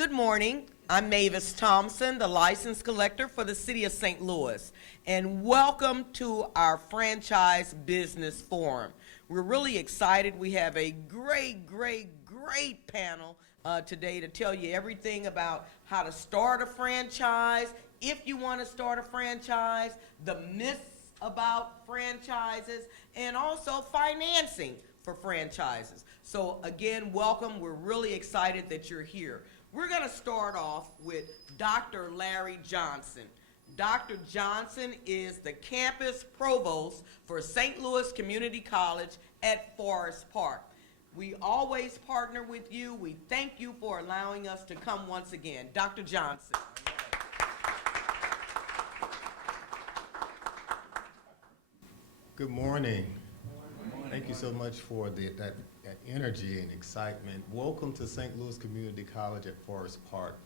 Good morning. I'm Mavis Thompson, the license collector for the City of St. Louis, and welcome to our Franchise Business Forum. We're really excited. We have a great panel today to tell you everything about how to start a franchise, if you want to start a franchise, the myths about franchises, and also financing for franchises. So again, welcome. We're really excited that you're here. We're going to start off with Dr. Larry Johnson. Dr. Johnson is the campus provost for St. Louis Community College at Forest Park. We always partner with you. We thank you for allowing us to come once again. Dr. Johnson. Good morning. Thank you so much for that energy and excitement. Welcome to St. Louis Community College at Forest Park.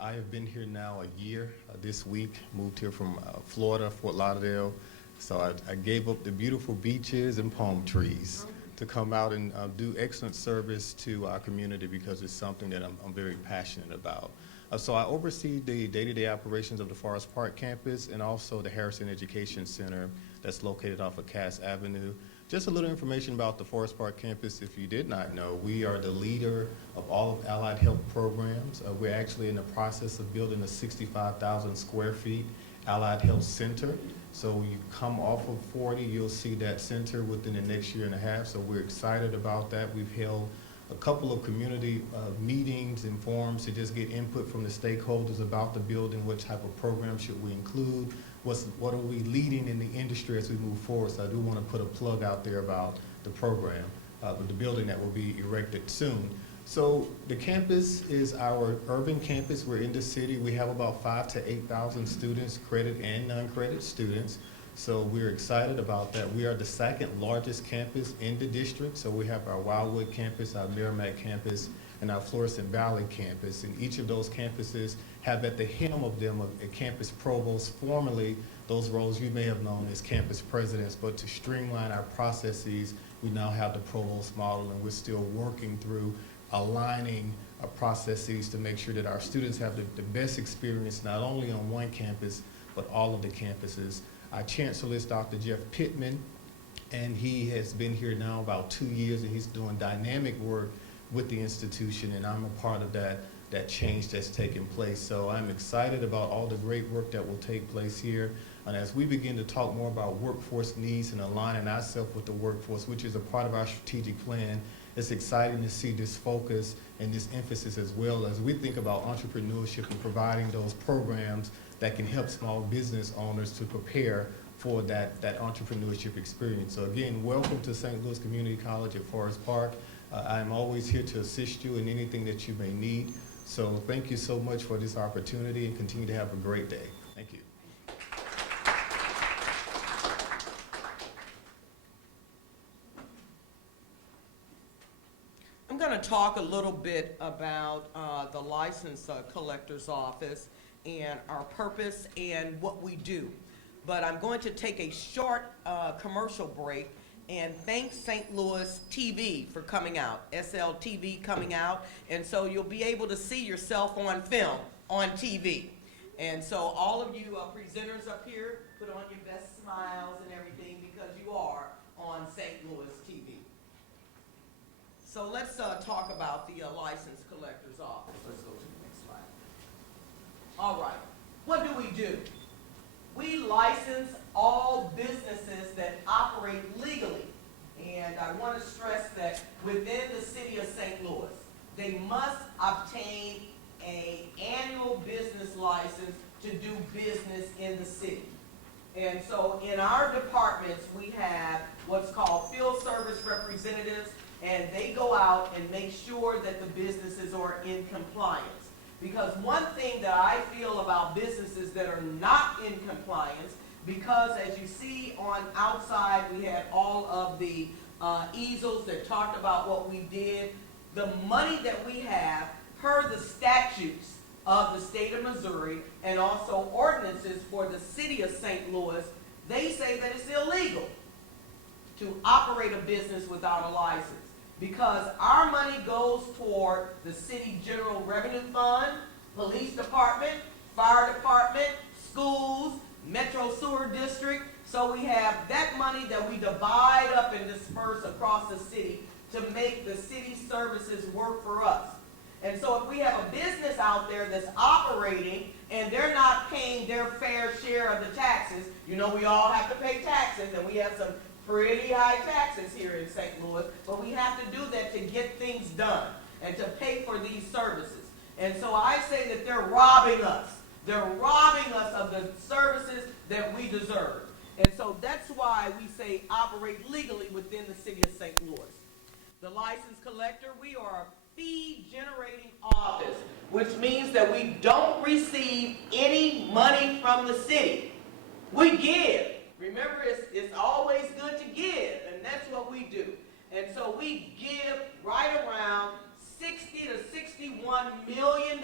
I have been here now a year this week, moved here from Florida, Fort Lauderdale. So I gave up the beautiful beaches and palm trees to come out and do excellent service to our community because it's something that I'm very passionate about. So I oversee the day-to-day operations of the Forest Park campus and also the Harrison Education Center that's located off of Cass Avenue. Just a little information about the Forest Park campus, if you did not know, we are the leader of all of allied health programs. We're actually in the process of building a 65,000 square feet allied health center. So when you come off of 40, you'll see that center within the next year and a half. So we're excited about that. We've held a couple of community meetings and forums to just get input from the stakeholders about the building, what type of program should we include, what are we leading in the industry as we move forward. So I do want to put a plug out there about the program, the building that will be erected soon. So the campus is our urban campus. We're in the city. We have about 5,000 to 8,000 students, credit and non-credit students. So we're excited about that. We are the second largest campus in the district. So we have our Wildwood campus, our Merrimack campus, and our Florissant Valley campus. And each of those campuses have at the helm of them a campus provost. Formerly, those roles you may have known as campus presidents, but to streamline our processes, we now have the provost model, and we're still working through aligning processes to make sure that our students have the best experience, not only on one campus, but all of the campuses. Our chancellor is Dr. Jeff Pittman, and he has been here now about 2 years, and he's doing dynamic work with the institution, and I'm a part of that change that's taking place. So I'm excited about all the great work that will take place here. And as we begin to talk more about workforce needs and aligning ourselves with the workforce, which is a part of our strategic plan, it's exciting to see this focus and this emphasis as well as we think about entrepreneurship and providing those programs that can help small business owners to prepare for that entrepreneurship experience. So again, welcome to St. Louis Community College at Forest Park. I'm always here to assist you in anything that you may need. So thank you so much for this opportunity and continue to have a great day. Thank you. I'm going to talk a little bit about the license collector's office and our purpose and what we do. But I'm going to take a short commercial break and thank St. Louis TV for coming out, SLTV coming out, and so you'll be able to see yourself on film, on TV. And so all of you presenters up here, put on your best smiles and everything because you are on St. Louis TV. So let's talk about the license collector's office. Let's go to the next slide. All right, what do we do? We license all businesses that operate legally. And I want to stress that within the city of St. Louis, they must obtain an annual business license to do business in the city. And so in our departments, we have what's called field service representatives, and they go out and make sure that the businesses are in compliance. Because one thing that I feel about businesses that are not in compliance, because as you see on outside, we had all of the easels that talked about what we did. The money that we have per the statutes of the state of Missouri and also ordinances for the city of St. Louis, they say that it's illegal to operate a business without a license. because our money goes toward the city general revenue fund, police department, fire department, schools, metro sewer district. So we have that money that we divide up and disperse across the city to make the city services work for us. And so if we have a business out there that's operating and they're not paying their fair share of the taxes, you know we all have to pay taxes, and we have some pretty high taxes here in St. Louis, but we have to do that to get things done and to pay for these services. And so I say that they're robbing us. They're robbing us of the services that we deserve. And so that's why we say operate legally within the city of St. Louis. The license collector, we are a fee-generating office, which means that we don't receive any money from the city. We give. Remember, it's always good to give, and that's what we do. And so we give right around $60 to $61 million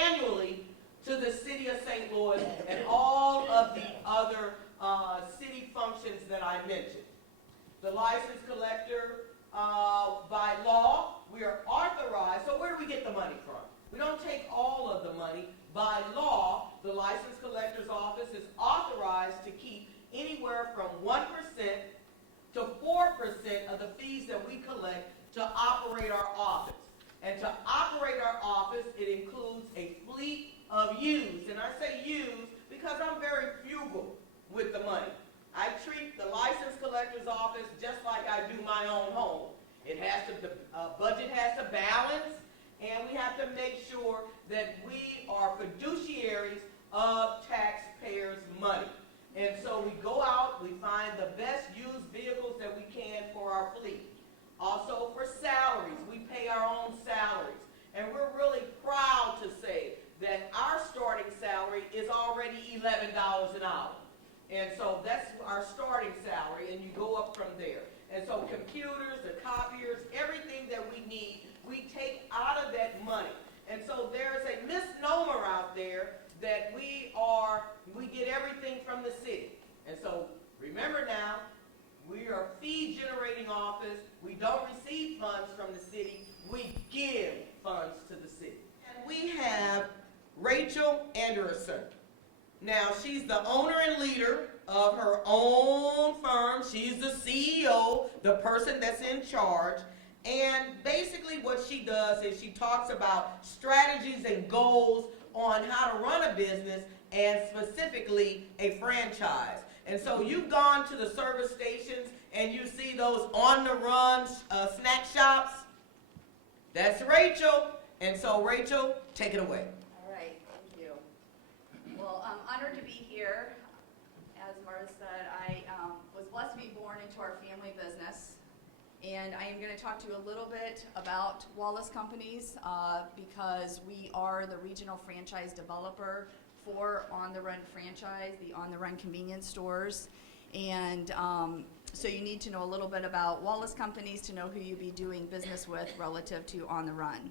annually to the city of St. Louis and all of the other city functions that I mentioned. The license collector, by law, we are authorized. So where do we get the money from? We don't take all of the money. By law, the license collector's office is authorized to keep anywhere from 1% to 4% of the fees that we collect to operate our office. And to operate our office, it includes a fleet of used. And I say used because I'm very frugal with the money. I treat the license collector's office just like I do my own home. It has to, the budget has to balance, and we have to make sure that we are fiduciaries of taxpayers' money. And so we go out, we find the best used vehicles that we can for our fleet. Also for salaries, we pay our own salaries. And we're really proud to say that our starting salary is already $11 an hour. And so that's our starting salary, and you go up from there. And so computers, the copiers, everything that we need, we take out of that money. And so there's a misnomer out there that we get everything from the city. And so remember now, we are a fee-generating office. We don't receive funds from the city. We give funds to the city. And we have Rachel Anderson. Now, she's the owner and leader of her own firm. She's the CEO, the person that's in charge. And basically what she does is she talks about strategies and goals on how to run a business, and specifically a franchise. And so you've gone to the service stations and you see those on-the-run snack shops. That's Rachel. And so Rachel, take it away. All right, thank you. Well, I'm honored to be here. As Martha said, I was blessed to be born into our family business. And I am going to talk to you a little bit about Wallace Companies because we are the regional franchise developer for On the Run franchise, the On the Run convenience stores. And so you need to know a little bit about Wallace Companies to know who you'd be doing business with relative to On the Run.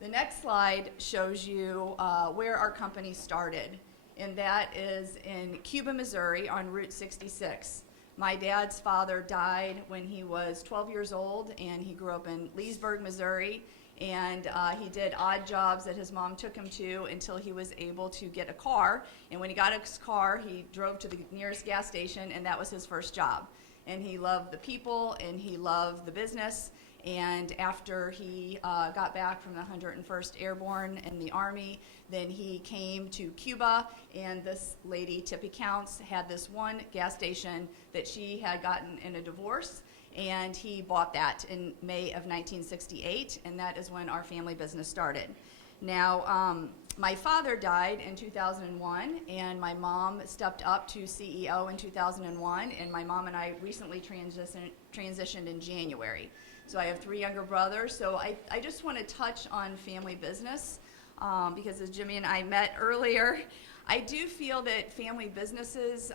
The next slide shows you where our company started, and that is in Cuba, Missouri on Route 66. My dad's father died when he was 12 years old, and he grew up in Leesburg, Missouri, and he did odd jobs that his mom took him to until he was able to get a car. And when he got his car, he drove to the nearest gas station, and that was his first job. And he loved the people, and he loved the business. And after he got back from the 101st Airborne in the Army, then he came to Cuba, and this lady, Tippy Counts, had this one gas station that she had gotten in a divorce, and he bought that in May of 1968, and that is when our family business started. Now, my father died in 2001, and my mom stepped up to CEO in 2001, and my mom and I recently transitioned in January. So I have 3 younger brothers. So I just want to touch on family business because as Jimmy and I met earlier, I do feel that family businesses,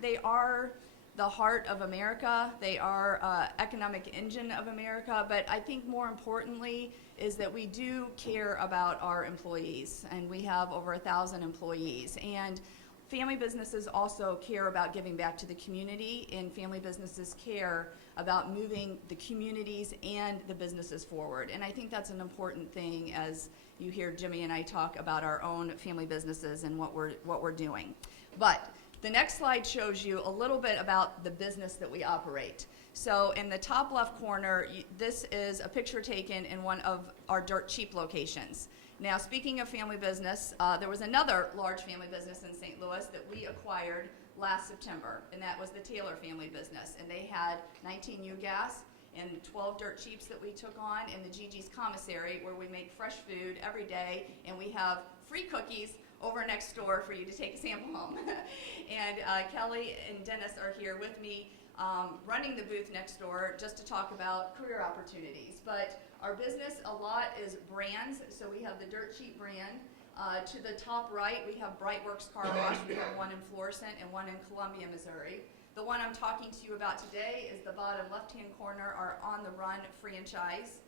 they are the heart of America. They are economic engine of America. But I think more importantly is that we do care about our employees. And we have over 1,000 employees. And family businesses also care about giving back to the community, and family businesses care about moving the communities and the businesses forward. And I think that's an important thing as you hear Jimmy and I talk about our own family businesses and what we're doing. But the next slide shows you a little bit about the business that we operate. So in the top left corner, this is a picture taken in one of our dirt cheap locations. Now, speaking of family business, there was another large family business in St. Louis that we acquired last September, and that was the Taylor family business. And they had 19 U-Gas and 12 dirt cheaps that we took on in the Gigi's Commissary, where we make fresh food every day, and we have free cookies over next door for you to take a sample home. And Kelly and Dennis are here with me running the booth next door just to talk about career opportunities. But our business a lot is brands, so we have the Dirt Cheap brand. To the top right, we have Brightworks Car Wash. We have one in Florissant and one in Columbia, Missouri. The one I'm talking to you about today is the bottom left-hand corner, our On the Run franchise.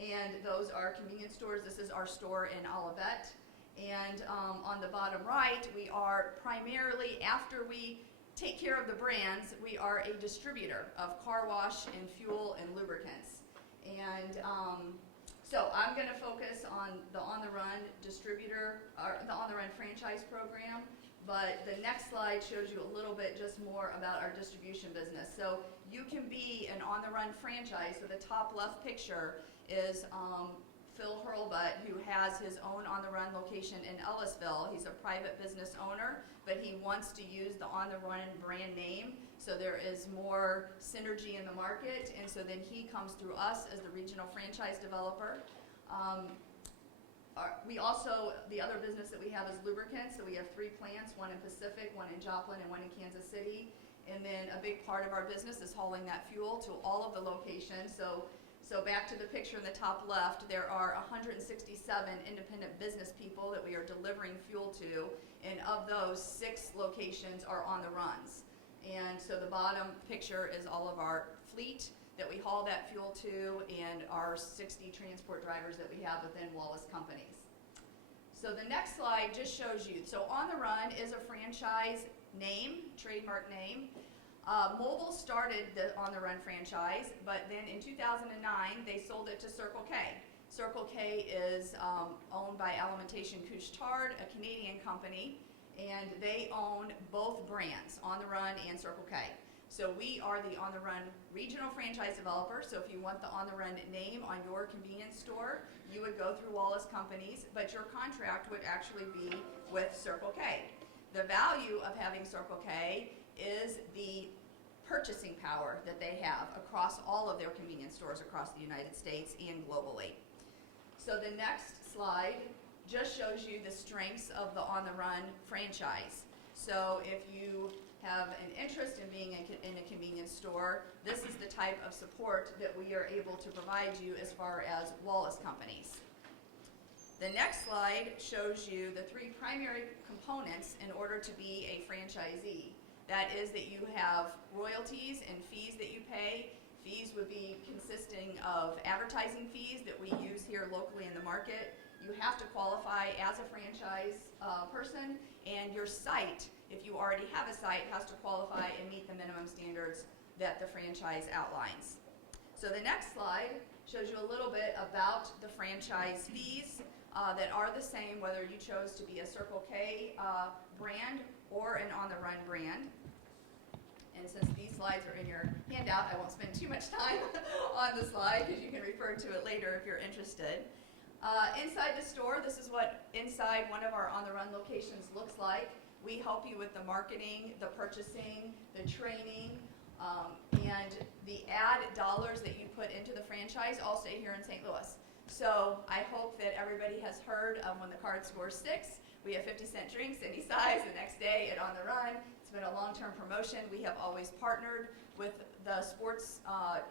And those are convenience stores. This is our store in Olivet. And on the bottom right, we are primarily, after we take care of the brands, we are a distributor of car wash and fuel and lubricants. And so I'm going to focus on the On the Run distributor, or the On the Run franchise program. But the next slide shows you a little bit just more about our distribution business. So you can be an On the Run franchise. So the top left picture is Phil Hurlbutt, who has his own On the Run location in Ellisville. He's a private business owner, but he wants to use the On the Run brand name, so there is more synergy in the market, and so then he comes through us as the regional franchise developer. We also, the other business that we have is lubricants, so we have 3 plants, one in Pacific, one in Joplin, and one in Kansas City. And then a big part of our business is hauling that fuel to all of the locations. So back to the picture in the top left, there are 167 independent business people that we are delivering fuel to, and of those, 6 locations are On the Runs. And so the bottom picture is all of our fleet that we haul that fuel to, and our 60 transport drivers that we have within Wallace Companies. So the next slide just shows you, so On the Run is a franchise name, trademark name. Mobile started the On the Run franchise, but then in 2009 they sold it to Circle K. Circle K is owned by Alimentation Couche-Tard, a Canadian company, and they own both brands, On the Run and Circle K. So we are the On the Run regional franchise developer, so if you want the On the Run name on your convenience store, you would go through Wallace Companies, but your contract would actually be with Circle K. The value of having Circle K is the purchasing power that they have across all of their convenience stores across the United States and globally. So the next slide just shows you the strengths of the On the Run franchise. So if you have an interest in being in a convenience store, this is the type of support that we are able to provide you as far as Wallace Companies. The next slide shows you the 3 primary components in order to be a franchisee. That is that you have royalties and fees that you pay. Fees would be consisting of advertising fees that we use here locally in the market. You have to qualify as a franchise person, and your site, if you already have a site, has to qualify and meet the minimum standards that the franchise outlines. So the next slide shows you a little bit about the franchise fees that are the same whether you chose to be a Circle K brand or an On the Run brand. And since these slides are in your handout, I won't spend too much time on the slide because you can refer to it later if you're interested. Inside the store, this is what inside one of our On the Run locations looks like. We help you with the marketing, the purchasing, the training, and the ad dollars that you put into the franchise all stay here in St. Louis. So I hope that everybody has heard when the card scores 6, we have 50-cent drinks any size the next day at On the Run. It's been a long-term promotion. We have always partnered with the sports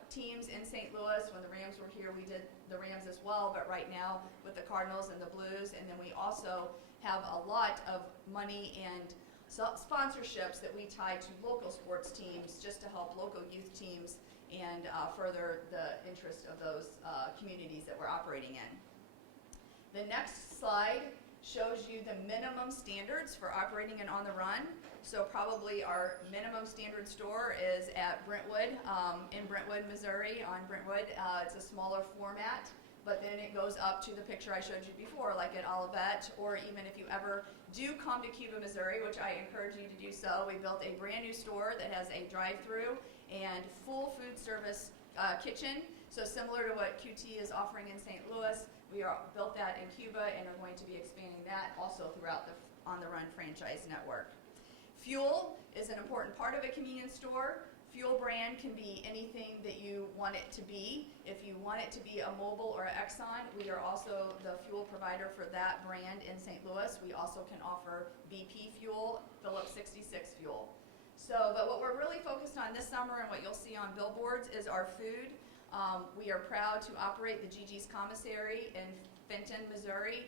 teams in St. Louis. When the Rams were here, we did the Rams as well, but right now with the Cardinals and the Blues. And then we also have a lot of money and sponsorships that we tie to local sports teams just to help local youth teams and further the interest of those communities that we're operating in. The next slide shows you the minimum standards for operating an On the Run. So probably our minimum standard store is at Brentwood, in Brentwood, Missouri, on Brentwood. It's a smaller format, but then it goes up to the picture I showed you before, like at Olivet, or even if you ever do come to Cuba, Missouri, which I encourage you to do so. We built a brand new store that has a drive-through and full food service kitchen. So similar to what QT is offering in St. Louis, we built that in Cuba and are going to be expanding that also throughout the On the Run franchise network. Fuel is an important part of a convenience store. Fuel brand can be anything that you want it to be. If you want it to be a Mobil or an Exxon, we are also the fuel provider for that brand in St. Louis. We also can offer BP fuel, Phillips 66 fuel. But what we're really focused on this summer and what you'll see on billboards is our food. We are proud to operate the Gigi's Commissary in Fenton, Missouri.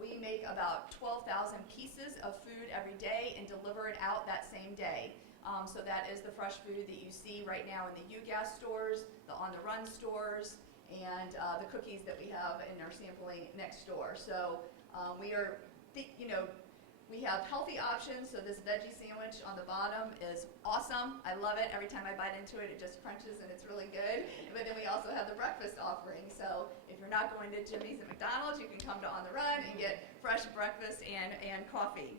We make about 12,000 pieces of food every day and deliver it out that same day. So that is the fresh food that you see right now in the UGAS stores, the On the Run stores, and the cookies that we have in our sampling next door. So we have healthy options. So this veggie sandwich on the bottom is awesome. I love it. Every time I bite into it, it just crunches and it's really good. But then we also have the breakfast offering. So if you're not going to Jimmy's and McDonald's, you can come to On the Run and get fresh breakfast and coffee.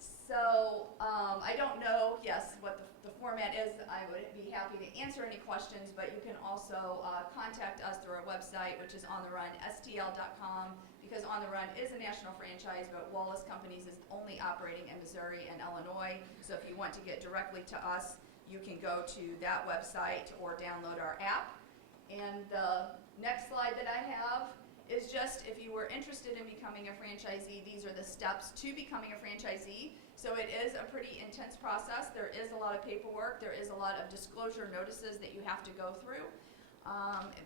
So I don't know, what the format is. I would be happy to answer any questions, but you can also contact us through our website, which is ontherunstl.com, because On the Run is a national franchise, but Wallace Companies is only operating in Missouri and Illinois. So if you want to get directly to us, you can go to that website or download our app. And the next slide that I have is just if you were interested in becoming a franchisee, these are the steps to becoming a franchisee. So it is a pretty intense process. There is a lot of paperwork. There is a lot of disclosure notices that you have to go through.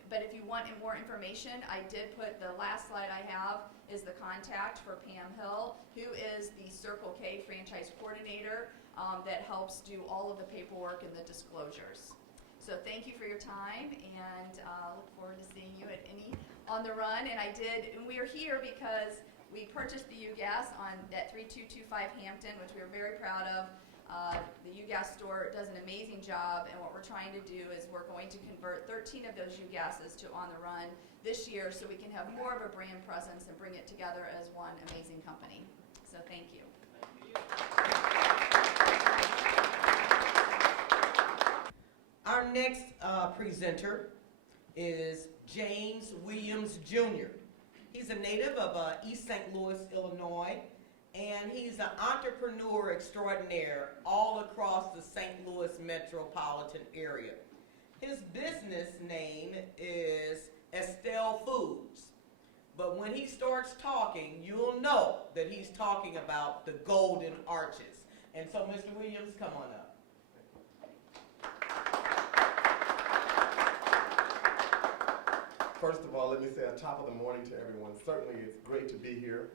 But if you want more information, I did put the last slide I have is the contact for Pam Hill, who is the Circle K franchise coordinator that helps do all of the paperwork and the disclosures. So thank you for your time, and look forward to seeing you at any On the Run. And we are here because we purchased the UGAS on that 3225 Hampton, which we are very proud of. The UGAS store does an amazing job, and what we're trying to do is we're going to convert 13 of those UGASs to On the Run this year so we can have more of a brand presence and bring it together as one amazing company. So thank you. Our next presenter is James Williams Jr. He's a native of East St. Louis, Illinois, and he's an entrepreneur extraordinaire all across the St. Louis metropolitan area. His business name is Estelle Foods, but when he starts talking, you'll know that he's talking about the Golden Arches. And so, Mr. Williams, come on up. First of all, let me say at top of the morning to everyone, certainly it's great to be here.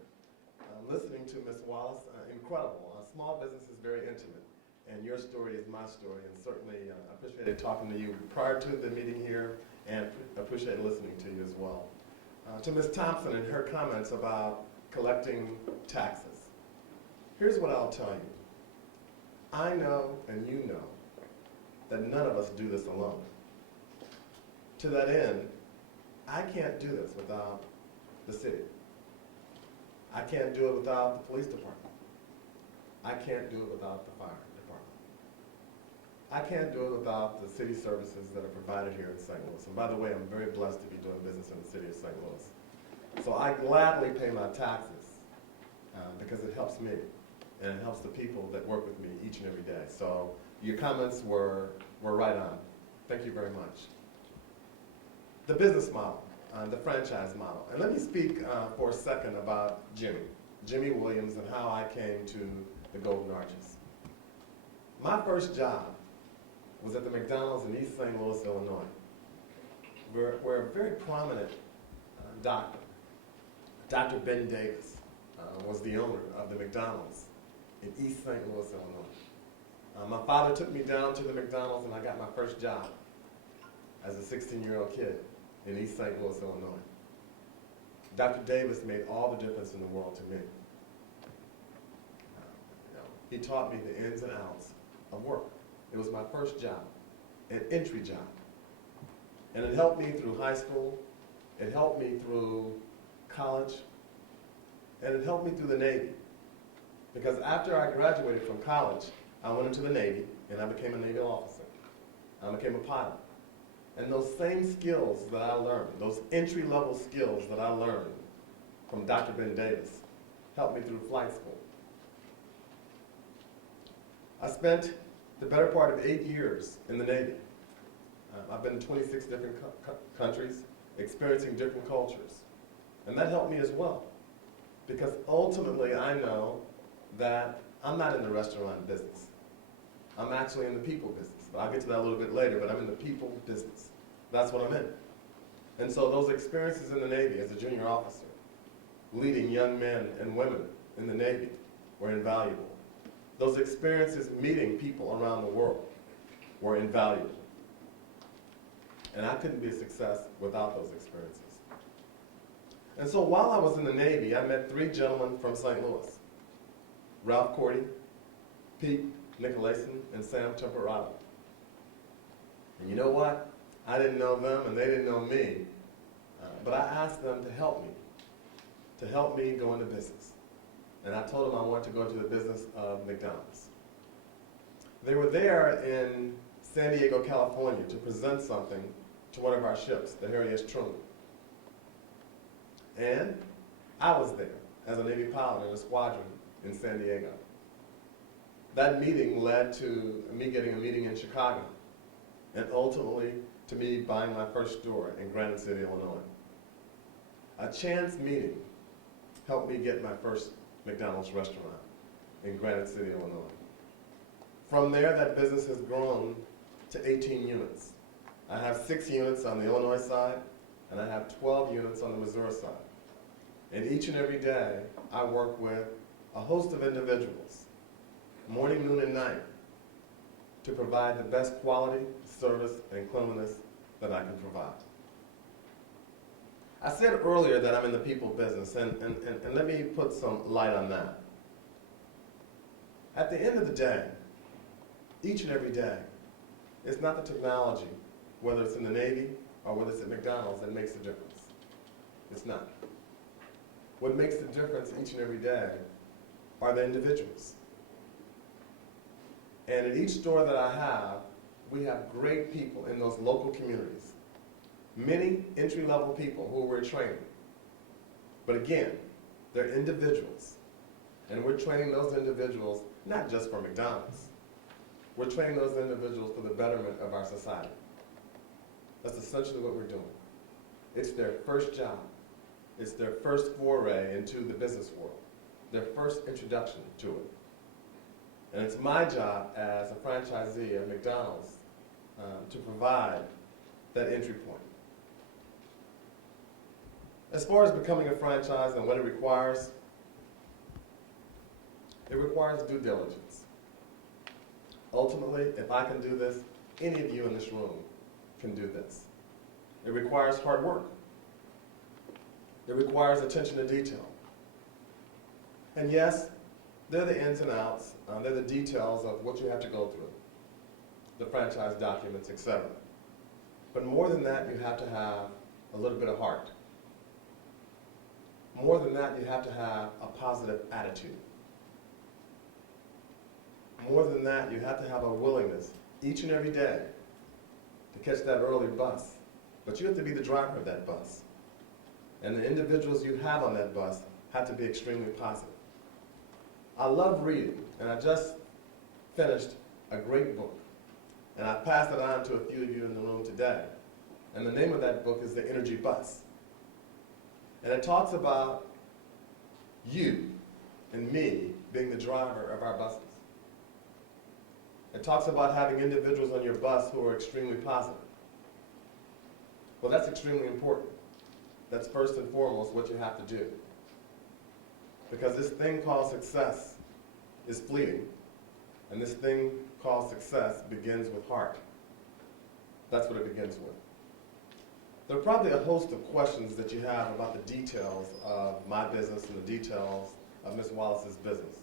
Listening to Ms. Wallace, incredible. Small business is very intimate, and your story is my story, and certainly I appreciated talking to you prior to the meeting here, and appreciate listening to you as well. To Ms. Thompson and her comments about collecting taxes, here's what I'll tell you. I know, and you know, that none of us do this alone. To that end, I can't do this without the city. I can't do it without the police department. I can't do it without the fire department. I can't do it without the city services that are provided here in St. Louis. And by the way, I'm very blessed to be doing business in the city of St. Louis. So I gladly pay my taxes because it helps me and it helps the people that work with me each and every day. So your comments were right on. Thank you very much. The business model, the franchise model. And let me speak for a second about Jimmy Williams, and how I came to the Golden Arches. My first job was at the McDonald's in East St. Louis, Illinois, where a very prominent doctor, Dr. Ben Davis, was the owner of the McDonald's in East St. Louis, Illinois. My father took me down to the McDonald's, and I got my first job as a 16-year-old kid in East St. Louis, Illinois. Dr. Davis made all the difference in the world to me. He taught me the ins and outs of work. It was my first job, an entry job. And it helped me through high school, it helped me through college, and it helped me through the Navy. Because after I graduated from college, I went into the Navy, and I became a Navy officer. I became a pilot. And those same skills that I learned, those entry-level skills that I learned from Dr. Ben Davis, helped me through flight school. I spent the better part of 8 years in the Navy. I've been to 26 different countries, experiencing different cultures. And that helped me as well. Because ultimately, I know that I'm not in the restaurant business. I'm actually in the people business. But I'll get to that a little bit later, but I'm in the people business. That's what I'm in. And so those experiences in the Navy as a junior officer, leading young men and women in the Navy, were invaluable. Those experiences meeting people around the world were invaluable. And I couldn't be a success without those experiences. And so while I was in the Navy, I met 3 gentlemen from St. Louis: Ralph Cordy, Pete Nicolason, and Sam Temperado. And you know what? I didn't know them and they didn't know me, but I asked them to help me go into business. And I told them I wanted to go into the business of McDonald's. They were there in San Diego, California to present something to one of our ships, the Harry S. Truman. And I was there as a Navy pilot in a squadron in San Diego. That meeting led to me getting a meeting in Chicago, and ultimately to me buying my first store in Granite City, Illinois. A chance meeting helped me get my first McDonald's restaurant in Granite City, Illinois. From there, that business has grown to 18 units. I have 6 units on the Illinois side, and I have 12 units on the Missouri side. And each and every day, I work with a host of individuals, morning, noon, and night, to provide the best quality, service, and cleanliness that I can provide. I said earlier that I'm in the people business, and let me put some light on that. At the end of the day, each and every day, it's not the technology, whether it's in the Navy or whether it's at McDonald's, that makes the difference. It's not. What makes the difference each and every day are the individuals. And at each store that I have, we have great people in those local communities. Many entry-level people who we're training. But again, they're individuals. And we're training those individuals not just for McDonald's. We're training those individuals for the betterment of our society. That's essentially what we're doing. It's their first job. It's their first foray into the business world, their first introduction to it. And it's my job as a franchisee of McDonald's to provide that entry point. As far as becoming a franchise and what it requires due diligence. Ultimately, if I can do this, any of you in this room can do this. It requires hard work. It requires attention to detail. And yes, they're the ins and outs, they're the details of what you have to go through, the franchise documents, etc. But more than that, you have to have a little bit of heart. More than that, you have to have a positive attitude. More than that, you have to have a willingness each and every day to catch that early bus. But you have to be the driver of that bus. And the individuals you have on that bus have to be extremely positive. I love reading, and I just finished a great book. And I passed it on to a few of you in the room today. And the name of that book is The Energy Bus. And it talks about you and me being the driver of our buses. It talks about having individuals on your bus who are extremely positive. Well, that's extremely important. That's first and foremost what you have to do. Because this thing called success is fleeting. And this thing called success begins with heart. That's what it begins with. There are probably a host of questions that you have about the details of my business and the details of Ms. Wallace's business.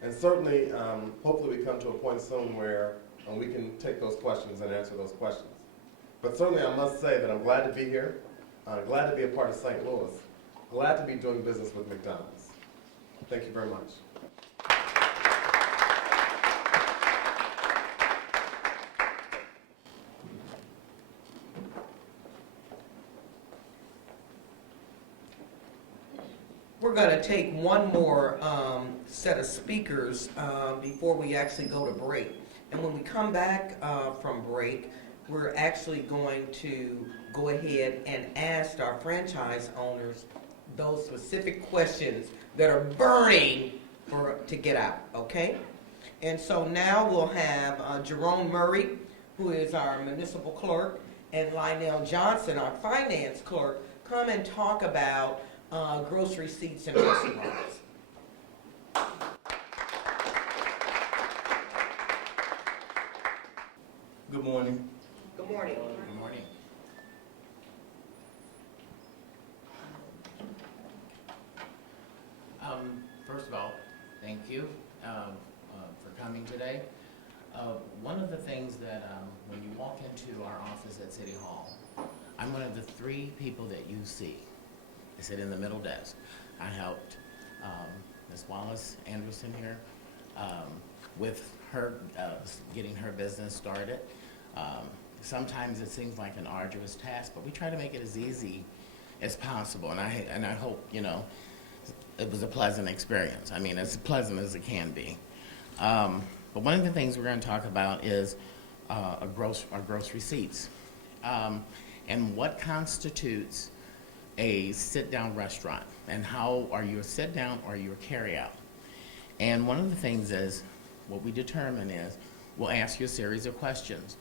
And certainly, hopefully we come to a point soon where we can take those questions and answer those questions. But certainly I must say that I'm glad to be here, glad to be a part of St. Louis, glad to be doing business with McDonald's. Thank you very much. We're going to take one more set of speakers before we actually go to break. And when we come back from break, we're actually going to go ahead and ask our franchise owners those specific questions that are burning to get out, okay? And so now we'll have Jerome Murray, who is our municipal clerk, and Lionel Johnson, our finance clerk, come and talk about grocery receipts and restaurants. Good morning. Good morning. Good morning. First of all, thank you for coming today. One of the things that when you walk into our office at City Hall, I'm one of the 3 people that you see. I sit in the middle desk. I helped Ms. Wallace Anderson here with her getting her business started. Sometimes it seems like an arduous task, but we try to make it as easy as possible. And I hope, you know, it was a pleasant experience. I mean, as pleasant as it can be. But one of the things we're going to talk about is our gross receipts and what constitutes a sit-down restaurant, and how are you a sit-down or are you a carry-out. And one of the things is, what we determine is, we'll ask you a series of questions.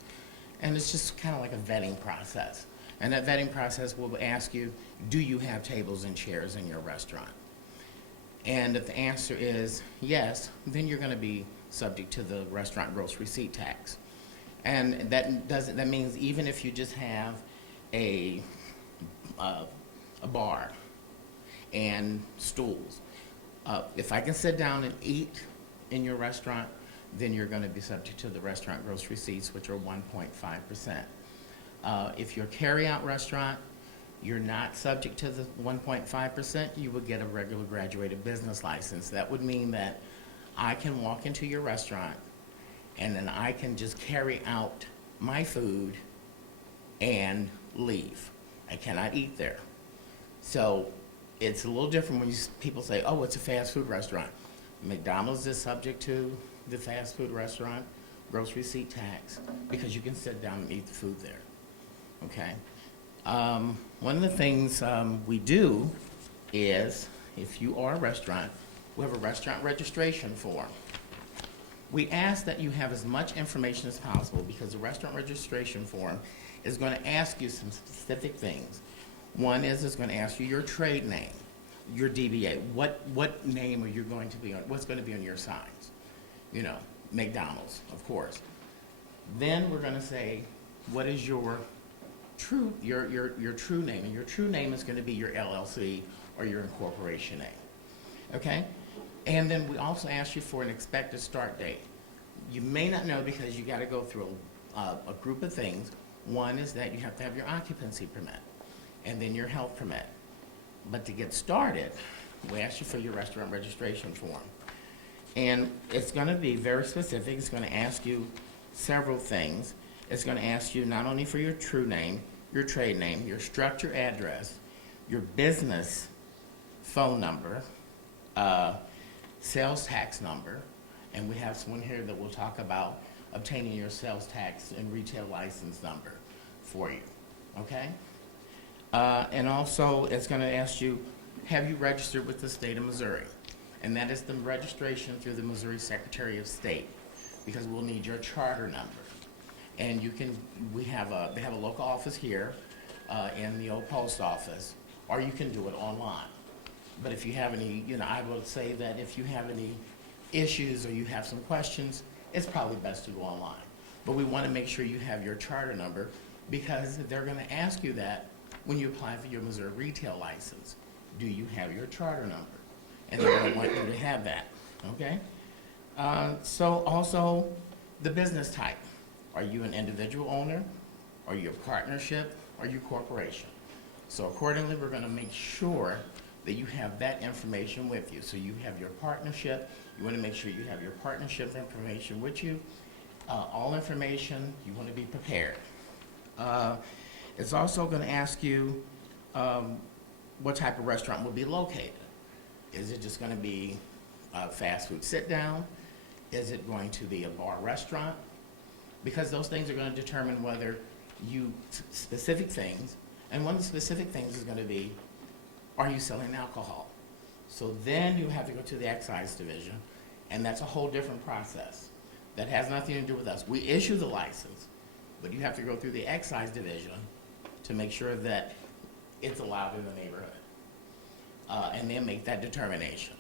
And it's just kind of like a vetting process. And that vetting process will ask you, do you have tables and chairs in your restaurant? And if the answer is yes, then you're going to be subject to the restaurant gross receipt tax. And that means even if you just have a bar and stools, if I can sit down and eat in your restaurant, then you're going to be subject to the restaurant gross receipts, which are 1.5%. If you're a carry-out restaurant, you're not subject to the 1.5%. You would get a regular graduated business license. That would mean that I can walk into your restaurant and then I can just carry out my food and leave. I cannot eat there. So it's a little different when people say, oh, it's a fast food restaurant. McDonald's is subject to the fast food restaurant gross receipt tax because you can sit down and eat the food there, okay? One of the things we do is, if you are a restaurant, we have a restaurant registration form. We ask that you have as much information as possible because the restaurant registration form is going to ask you some specific things. One is it's going to ask you your trade name, your DBA. What name are you going to be on? What's going to be on your signs? You know, McDonald's, of course. Then we're going to say, what is your true name? And your true name is going to be your LLC or your incorporation name. Okay? And then we also ask you for an expected start date. You may not know because you got to go through a group of things. One is that you have to have your occupancy permit and then your health permit. But to get started, we ask you for your restaurant registration form. And it's going to be very specific. It's going to ask you several things. It's going to ask you not only for your true name, your trade name, your structure address, your business phone number, sales tax number, and we have someone here that will talk about obtaining your sales tax and retail license number for you, okay? And also, it's going to ask you, have you registered with the state of Missouri? And that is the registration through the Missouri Secretary of State, because we'll need your charter number. And you can, they have a local office here in the old post office, or you can do it online. But if you have any, I would say that if you have any issues or you have some questions, it's probably best to go online. But we want to make sure you have your charter number because they're going to ask you that when you apply for your Missouri retail license, do you have your charter number? And they're gonna want you to have that, okay? So also, the business type. Are you an individual owner? Are you a partnership? Are you a corporation? So accordingly, we're gonna make sure that you have that information with you. So you have your partnership, you wanna make sure you have your partnership information with you. All information, you wanna be prepared. It's also gonna ask you what type of restaurant will be located. Is it just gonna be a fast food sit-down? Is it going to be a bar restaurant? Because those things are gonna determine whether you, specific things, and one of the specific things is gonna be, are you selling alcohol? So then you have to go to the excise division, and that's a whole different process. That has nothing to do with us. We issue the license, but you have to go through the excise division to make sure that it's allowed in the neighborhood, and then make that determination.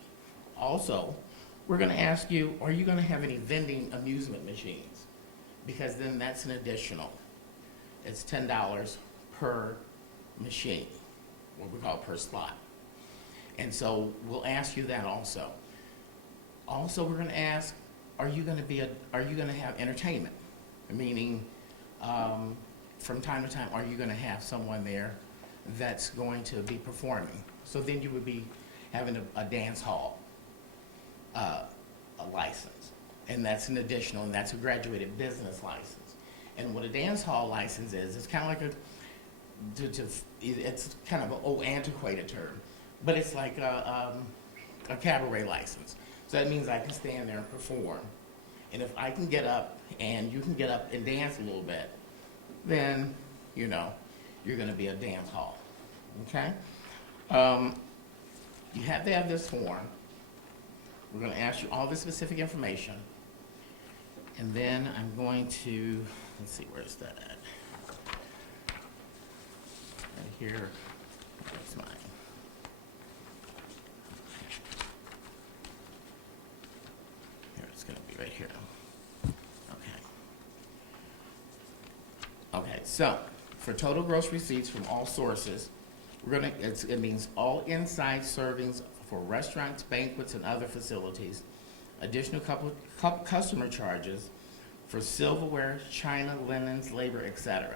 Also, we're gonna ask you, are you gonna have any vending amusement machines? Because then that's an additional. It's $10 per machine, what we call per slot. And so we'll ask you that also. Also, we're gonna ask, are you gonna have entertainment? Meaning, from time to time, are you gonna have someone there that's going to be performing? So then you would be having a dance hall, a license. And that's an additional, and that's a graduated business license. And what a dance hall license is, it's kind of like it's kind of an old antiquated term, but it's like a cabaret license. So that means I can stand there and perform. And if I can get up and you can get up and dance a little bit, then, you know, you're gonna be a dance hall, okay? You have to have this form. We're gonna ask you all the specific information. And then I'm going to, let's see, where's that at? Right here, where's mine? Here, it's gonna be right here. Okay, so for total gross receipts from all sources, it means all inside servings for restaurants, banquets, and other facilities. Additional customer charges for silverware, china, linens, labor, etc.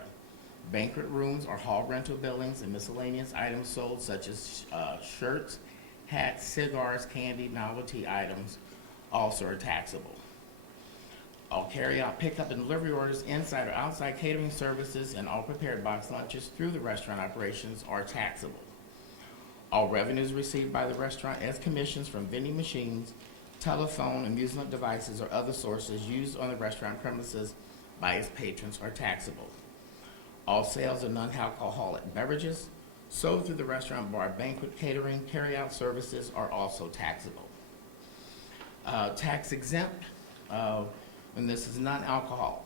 Banquet rooms or hall rental billings and miscellaneous items sold such as shirts, hats, cigars, candy, novelty items also are taxable. All carry-out, pickup, and delivery orders inside or outside catering services and all prepared box lunches through the restaurant operations are taxable. All revenues received by the restaurant as commissions from vending machines, telephone, amusement devices, or other sources used on the restaurant premises by its patrons are taxable. All sales of non-alcoholic beverages sold through the restaurant, bar, banquet, catering, carry-out services are also taxable. Tax exempt, and this is non-alcoholic.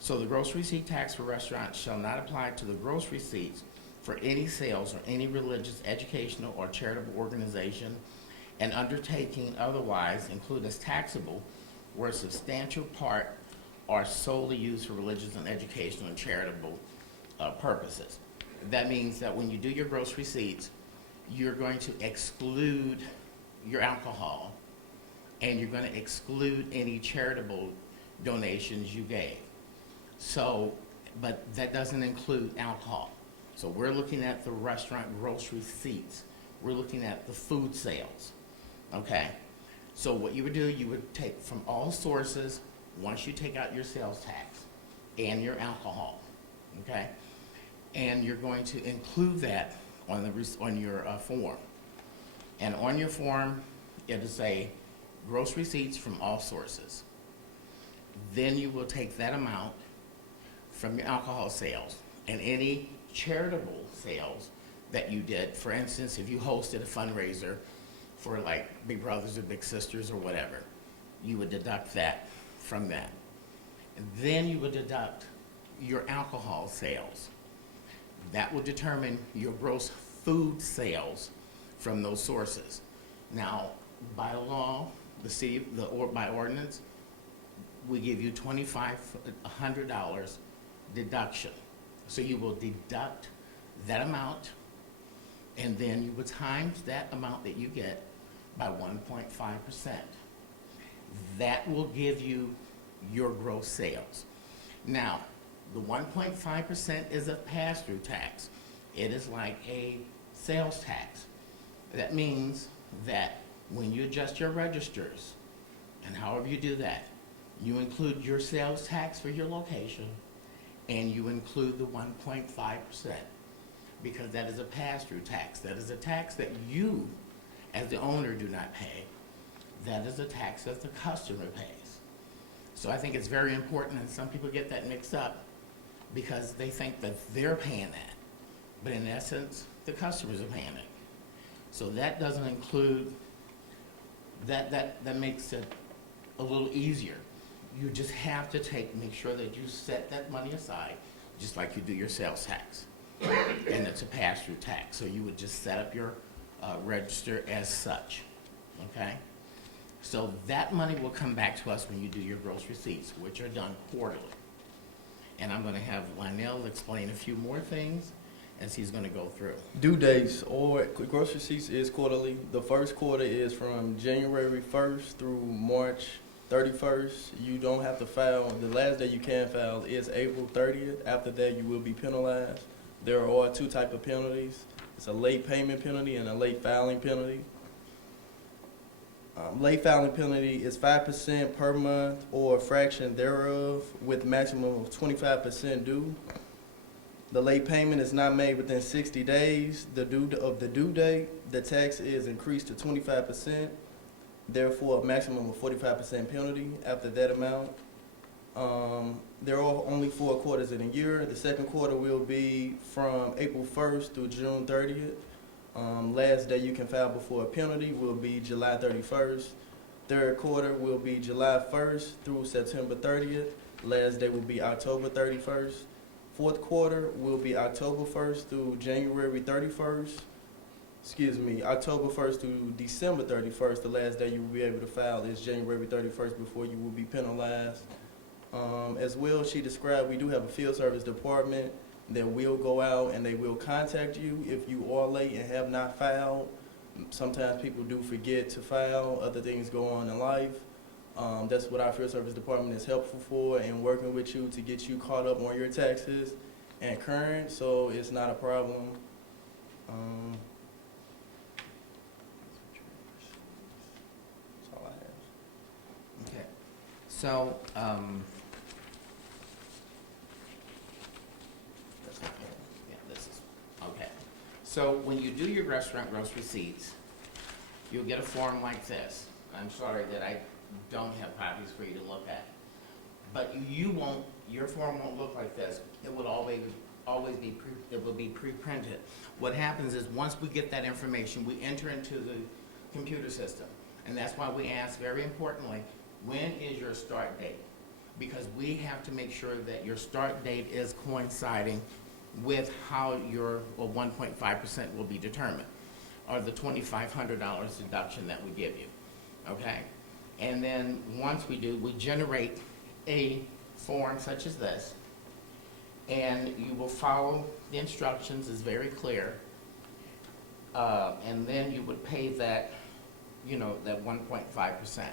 So the gross receipt tax for restaurants shall not apply to the gross receipts for any sales or any religious, educational, or charitable organization and undertaking otherwise included as taxable where a substantial part are solely used for religious and educational and charitable purposes. That means that when you do your gross receipts, you're going to exclude your alcohol and you're going to exclude any charitable donations you gave. So, but that doesn't include alcohol. So we're looking at the restaurant gross receipts. We're looking at the food sales, okay? So what you would do, you would take from all sources, once you take out your sales tax and your alcohol, okay? And you're going to include that on your form. And on your form, it'll say gross receipts from all sources. Then you will take that amount from your alcohol sales and any charitable sales that you did. For instance, if you hosted a fundraiser for like Big Brothers or Big Sisters or whatever, you would deduct that from that. And then you would deduct your alcohol sales. That will determine your gross food sales from those sources. Now, by law, by ordinance, we give you $2,500 deduction. So you will deduct that amount, and then you would times that amount that you get by 1.5%. That will give you your gross sales. Now, the 1.5% is a pass-through tax. It is like a sales tax. That means that when you adjust your registers, and however you do that, you include your sales tax for your location, and you include the 1.5%, because that is a pass-through tax. That is a tax that you, as the owner, do not pay. That is a tax that the customer pays. So I think it's very important, and some people get that mixed up because they think that they're paying that. But in essence, the customers are paying it. So that doesn't include, that makes it a little easier. You just have to make sure that you set that money aside, just like you do your sales tax. And it's a pass-through tax, so you would just set up your register as such, okay? So that money will come back to us when you do your gross receipts, which are done quarterly. And I'm gonna have Lionel explain a few more things as he's gonna go through. Due dates or gross receipts is quarterly. The first quarter is from January 1st through March 31st. You don't have to file. The last day you can file is April 30th. After that, you will be penalized. There are two types of penalties. It's a late payment penalty and a late filing penalty. Late filing penalty is 5% per month or a fraction thereof with maximum of 25% due. The late payment is not made within 60 days of the due date. The tax is increased to 25%, therefore a maximum of 45% penalty after that amount. There are only 4 quarters in a year. The second quarter will be from April 1st through June 30th. Last day you can file before a penalty will be July 31st. Third quarter will be July 1st through September 30th. Last day will be October 31st. Fourth quarter will be October 1st through January 31st. October 1st through December 31st. The last day you will be able to file is January 31st before you will be penalized. As well, she described we do have a field service department that will go out and they will contact you if you are late and have not filed. Sometimes people do forget to file, other things go on in life. That's what our field service department is helpful for, and working with you to get you caught up on your taxes and current, so it's not a problem. That's all I have. Okay, so, that's not here. Yeah, this is, okay. So when you do your restaurant gross receipts, you'll get a form like this. I'm sorry that I don't have copies for you to look at. But your form won't look like this. It would always be pre-printed. What happens is once we get that information, we enter into the computer system. And that's why we ask, very importantly, when is your start date? Because we have to make sure that your start date is coinciding with how your 1.5% will be determined, or the $2,500 deduction that we give you, okay? And then once we do, we generate a form such as this, and you will follow the instructions, it's very clear, and then you would pay that, that 1.5%.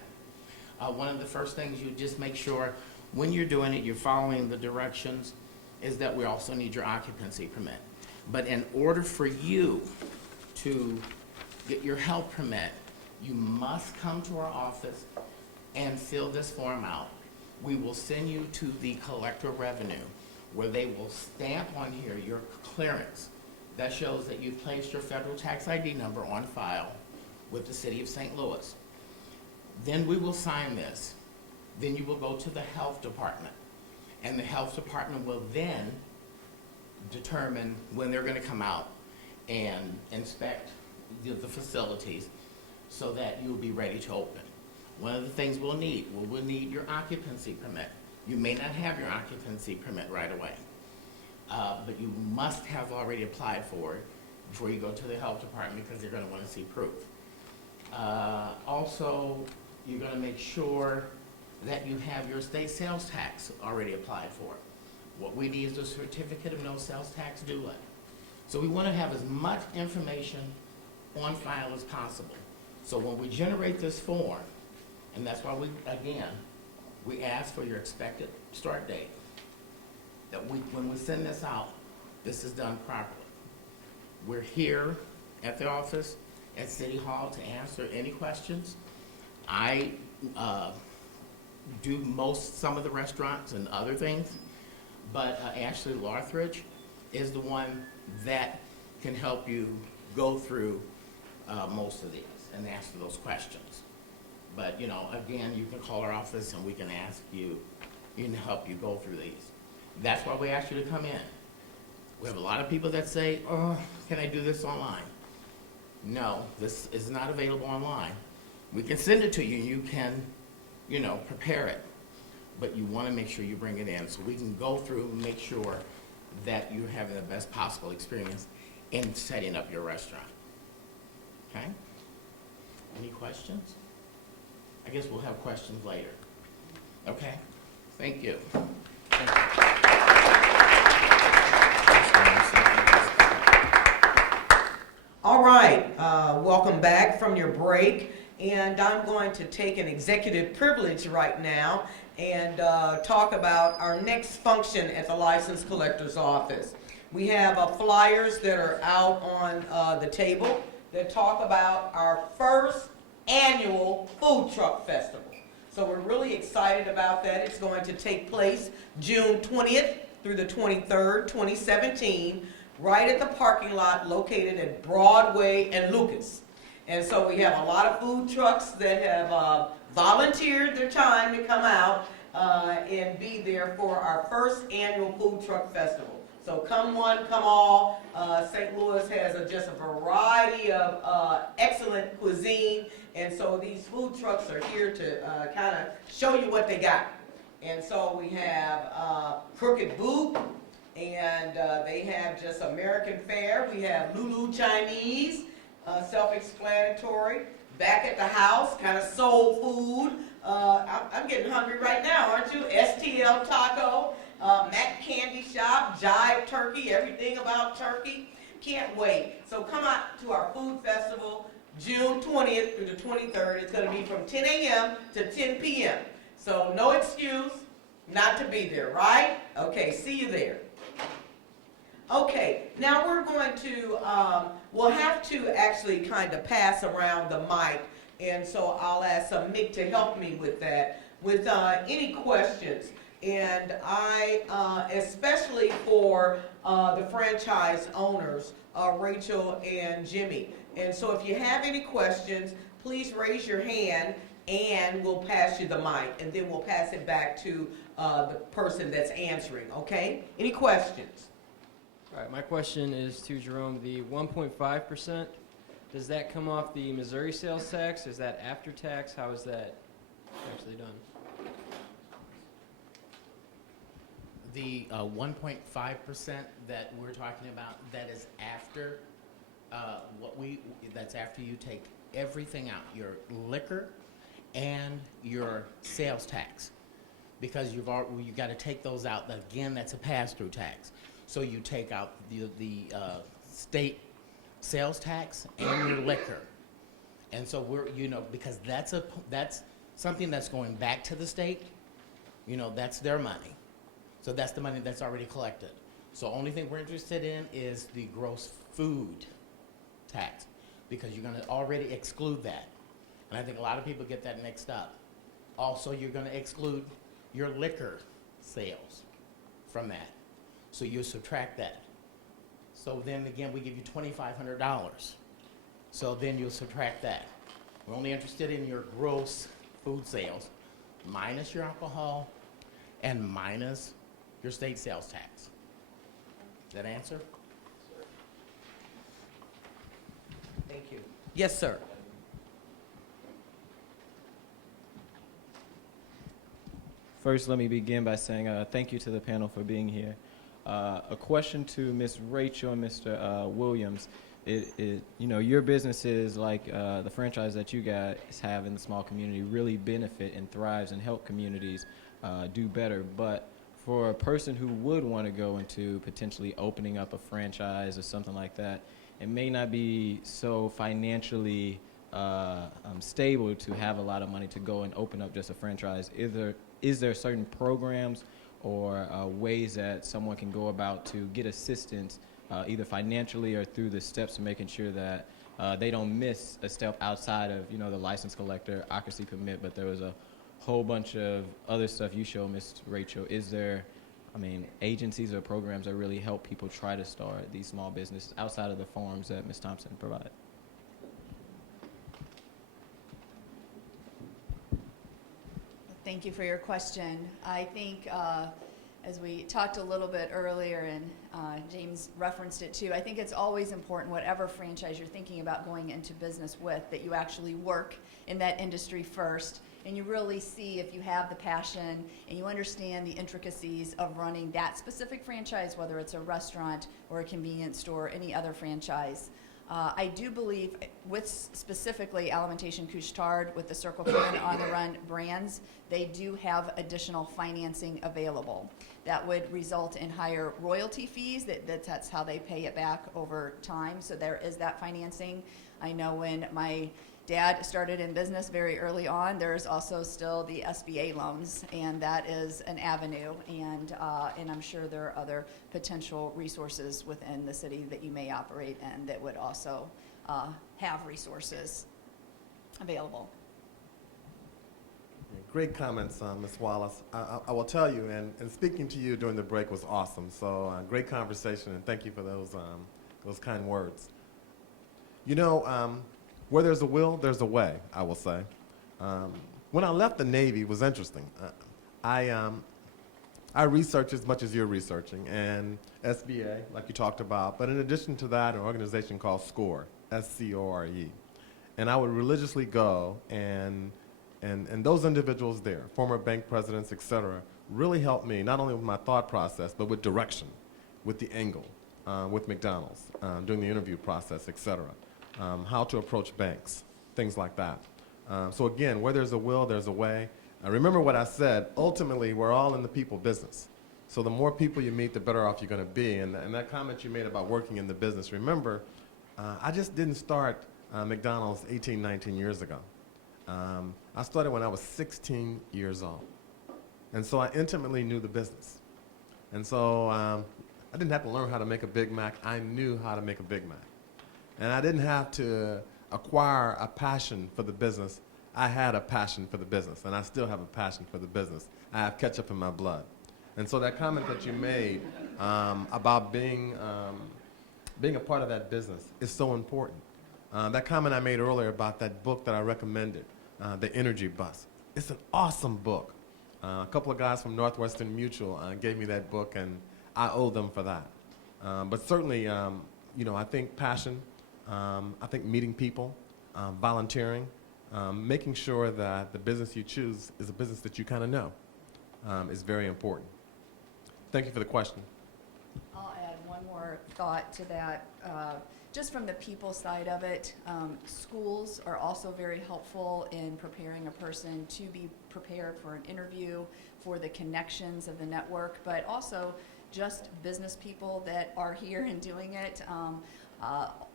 One of the first things you just make sure when you're doing it, you're following the directions, is that we also need your occupancy permit. But in order for you to get your health permit, you must come to our office and fill this form out. We will send you to the collector of revenue, where they will stamp on here your clearance. That shows that you've placed your federal tax ID number on file with the city of St. Louis. Then we will sign this. Then you will go to the health department, and the health department will then determine when they're gonna come out and inspect the facilities so that you'll be ready to open. One of the things we'll need your occupancy permit. You may not have your occupancy permit right away, but you must have already applied for it before you go to the health department, because they're gonna wanna see proof. Also, you're gonna make sure that you have your state sales tax already applied for. What we need is a certificate of no sales tax due. So we want to have as much information on file as possible. So when we generate this form, and that's why we ask for your expected start date, that when we send this out, this is done properly. We're here at the office at City Hall to answer any questions. I do some of the restaurants and other things, but Ashley Larthridge is the one that can help you go through most of these and answer those questions. But, you know, again, you can call our office and we can ask you, help you go through these. That's why we ask you to come in. We have a lot of people that say, oh, can I do this online? No, this is not available online. We can send it to you, you can, prepare it. But you want to make sure you bring it in so we can go through and make sure that you're having the best possible experience in setting up your restaurant. Okay? Any questions? I guess we'll have questions later. Okay? Thank you. All right, welcome back from your break. And I'm going to take an executive privilege right now and talk about our next function at the License Collector's Office. We have flyers that are out on the table that talk about our first annual Food Truck Festival. So we're really excited about that. It's going to take place June 20th through the 23rd, 2017, right at the parking lot located at Broadway and Lucas. And so we have a lot of food trucks that have volunteered their time to come out and be there for our first annual Food Truck Festival. So come one, come all. St. Louis has just a variety of excellent cuisine, and so these food trucks are here to kind of show you what they got. And so we have Crooked Boot, and they have just American fare. We have Lulu Chinese, self-explanatory. Back at the House, kind of soul food. I'm getting hungry right now, aren't you? STL Taco, Mac Candy Shop, Jive Turkey, everything about turkey. Can't wait. So come out to our food festival, June 20th through the 23rd. It's going to be from 10 a.m. to 10 p.m. So no excuse not to be there, right? Okay, see you there. Okay, now we're going to, we'll have to actually kind of pass around the mic, and so I'll ask Mick to help me with that, with any questions. And I, especially for the franchise owners, Rachel and Jimmy. And so if you have any questions, please raise your hand and we'll pass you the mic, and then we'll pass it back to the person that's answering, okay? Any questions? All right, my question is to Jerome. The 1.5%, does that come off the Missouri sales tax? Is that after tax? How is that actually done? The 1.5% that we're talking about, that is after that's after you take everything out, your liquor and your sales tax, because you've got to take those out. Again, that's a pass-through tax. So you take out the state sales tax and your liquor, and so we're because that's something that's going back to the state. That's their money. So that's the money that's already collected. So only thing we're interested in is the gross food tax, because you're going to already exclude that. And I think a lot of people get that mixed up. Also, you're going to exclude your liquor sales from that. So you subtract that. So then again, we give you $2,500. So then you'll subtract that. We're only interested in your gross food sales, minus your alcohol and minus your state sales tax. That answer? Thank you. Yes, sir. First, let me begin by saying thank you to the panel for being here. A question to Ms. Rachel and Mr. Williams. Your businesses, like the franchise that you guys have in the small community, really benefit and thrives and help communities do better. But for a person who would want to go into potentially opening up a franchise or something like that, it may not be so financially stable to have a lot of money to go and open up just a franchise. Is there certain programs or ways that someone can go about to get assistance, either financially or through the steps of making sure that they don't miss a step outside of, you know, the license collector, occupancy permit, but there was a whole bunch of other stuff you showed, Ms. Rachel. Is there, I mean, agencies or programs that really help people try to start these small businesses outside of the forms that Ms. Thompson provided? Thank you for your question. I think, as we talked a little bit earlier, and James referenced it too, I think it's always important, whatever franchise you're thinking about going into business with, that you actually work in that industry first, and you really see if you have the passion and you understand the intricacies of running that specific franchise, whether it's a restaurant or a convenience store or any other franchise. I do believe with specifically Alimentation Couche-Tard with the Circle K and On the Run brands, they do have additional financing available. That would result in higher royalty fees. That's how they pay it back over time. So there is that financing. I know when my dad started in business very early on, there's also still the SBA loans, and that is an avenue, and I'm sure there are other potential resources within the city that you may operate in that would also have resources available. Great comments, Ms. Wallace. I will tell you, and speaking to you during the break was awesome. So great conversation, and thank you for those kind words. You know, where there's a will, there's a way, I will say. When I left the Navy, it was interesting. I research as much as you're researching, and SBA, like you talked about, but in addition to that, an organization called SCORE, S-C-O-R-E. And I would religiously go, and those individuals there, former bank presidents, et cetera, really helped me, not only with my thought process, but with direction, with the angle, with McDonald's, during the interview process, et cetera. How to approach banks, things like that. So again, where there's a will, there's a way. Remember what I said, ultimately, we're all in the people business. So the more people you meet, the better off you're going to be. And that comment you made about working in the business, remember, I just didn't start McDonald's 18, 19 years ago. I started when I was 16 years old. And so I intimately knew the business. And so I didn't have to learn how to make a Big Mac. I knew how to make a Big Mac. And I didn't have to acquire a passion for the business. I had a passion for the business, and I still have a passion for the business. I have ketchup in my blood. And so that comment that you made about being a part of that business is so important. That comment I made earlier about that book that I recommended, The Energy Bus, it's an awesome book. A couple of guys from Northwestern Mutual gave me that book, and I owe them for that. But certainly, you know, I think passion, I think meeting people, volunteering, making sure that the business you choose is a business that you kind of know is very important. Thank you for the question. I'll add one more thought to that. Just from the people side of it, schools are also very helpful in preparing a person to be prepared for an interview, for the connections of the network, but also just business people that are here and doing it.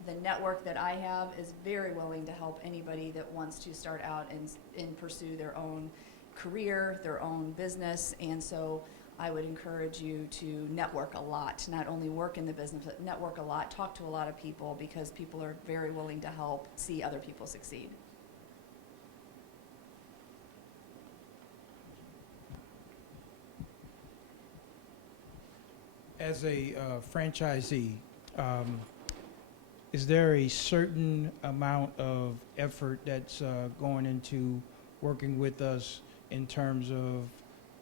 The network that I have is very willing to help anybody that wants to start out and pursue their own career, their own business, and so I would encourage you to network a lot, not only work in the business, but network a lot, talk to a lot of people, because people are very willing to help see other people succeed. As a franchisee, is there a certain amount of effort that's going into working with us in terms of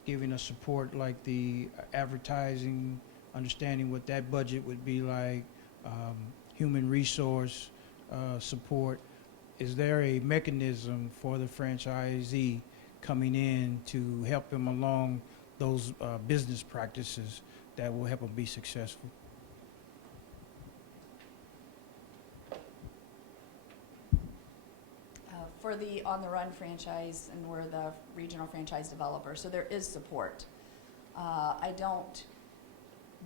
giving us support, like the advertising, understanding what that budget would be like, human resource support? Is there a mechanism for the franchisee coming in to help them along those business practices that will help them be successful? For the On the Run franchise, and we're the regional franchise developer, so there is support.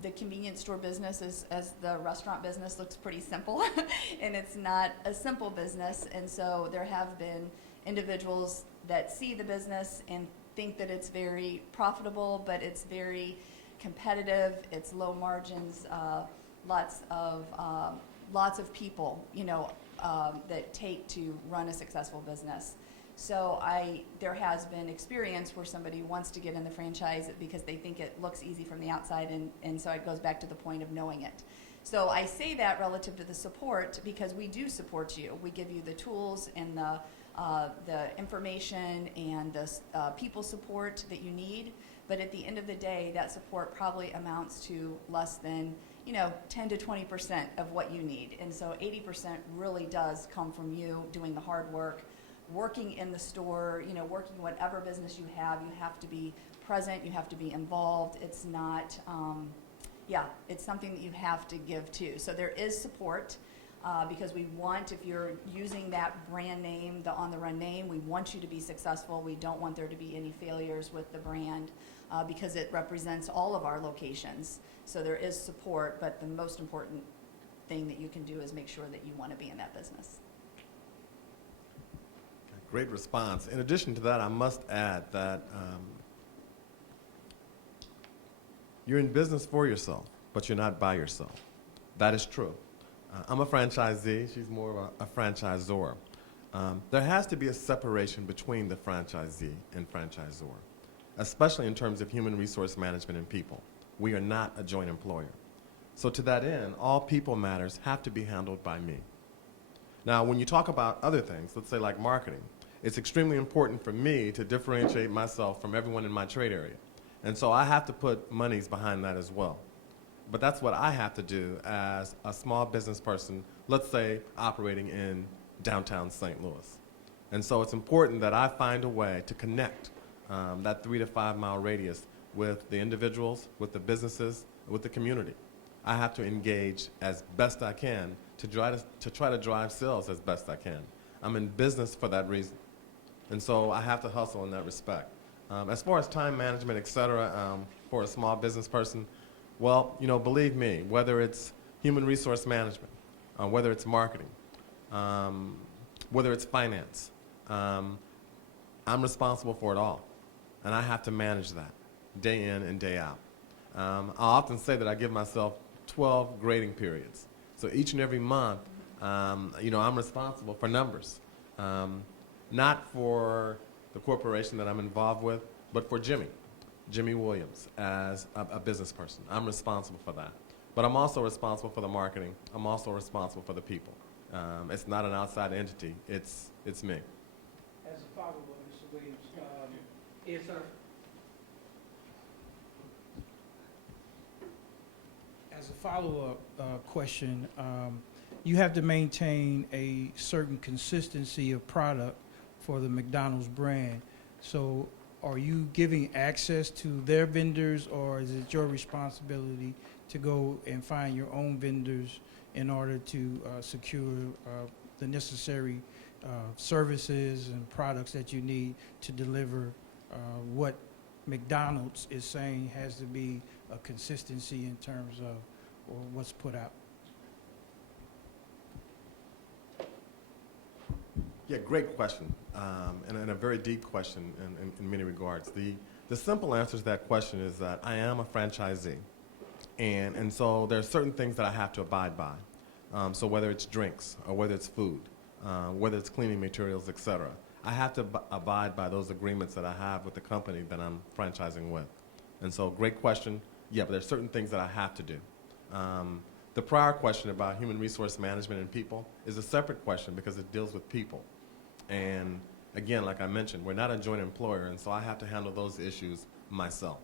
The convenience store business as the restaurant business looks pretty simple, and it's not a simple business. And so there have been individuals that see the business and think that it's very profitable, but it's very competitive. It's low margins, lots of people, that take to run a successful business. So there has been experience where somebody wants to get in the franchise because they think it looks easy from the outside, and so it goes back to the point of knowing it. So I say that relative to the support because we do support you. We give you the tools and the information and the people support that you need. But at the end of the day, that support probably amounts to less than 10 to 20% of what you need. And so 80% really does come from you doing the hard work, working in the store, working whatever business you have to be present, you have to be involved. It's not, it's something that you have to give to. So there is support because we want, if you're using that brand name, the On the Run name, we want you to be successful. We don't want there to be any failures with the brand because it represents all of our locations. So there is support, but the most important thing that you can do is make sure that you want to be in that business. Great response. In addition to that, I must add that you're in business for yourself, but you're not by yourself. That is true. I'm a franchisee. She's more of a franchisor. There has to be a separation between the franchisee and franchisor, especially in terms of human resource management and people. We are not a joint employer. So to that end, all people matters have to be handled by me. Now, when you talk about other things, let's say like marketing, it's extremely important for me to differentiate myself from everyone in my trade area. And so I have to put monies behind that as well. But that's what I have to do as a small business person, let's say operating in downtown St. Louis. And so it's important that I find a way to connect that 3 to 5 mile radius with the individuals, with the businesses, with the community. I have to engage as best I can to try to drive sales as best I can. I'm in business for that reason. And so I have to hustle in that respect. As far as time management, et cetera, for a small business person, well, believe me, whether it's human resource management, whether it's marketing, whether it's finance, I'm responsible for it all. And I have to manage that day in and day out. I often say that I give myself 12 grading periods. So each and every month, I'm responsible for numbers. Not for the corporation that I'm involved with, but for Jimmy Williams, as a business person. I'm responsible for that. But I'm also responsible for the marketing. I'm also responsible for the people. It's not an outside entity. It's me. As a follow-up, Mr. Williams, as a follow-up question, you have to maintain a certain consistency of product for the McDonald's brand. So are you giving access to their vendors, or is it your responsibility to go and find your own vendors in order to secure the necessary services and products that you need to deliver what McDonald's is saying has to be a consistency in terms of what's put out? Yeah, great question, and a very deep question in many regards. The simple answer to that question is that I am a franchisee, and so there are certain things that I have to abide by. So whether it's drinks, or whether it's food, whether it's cleaning materials, et cetera, I have to abide by those agreements that I have with the company that I'm franchising with. And so great question. Yeah, but there's certain things that I have to do. The prior question about human resource management and people is a separate question because it deals with people. And again, like I mentioned, we're not a joint employer, and so I have to handle those issues myself.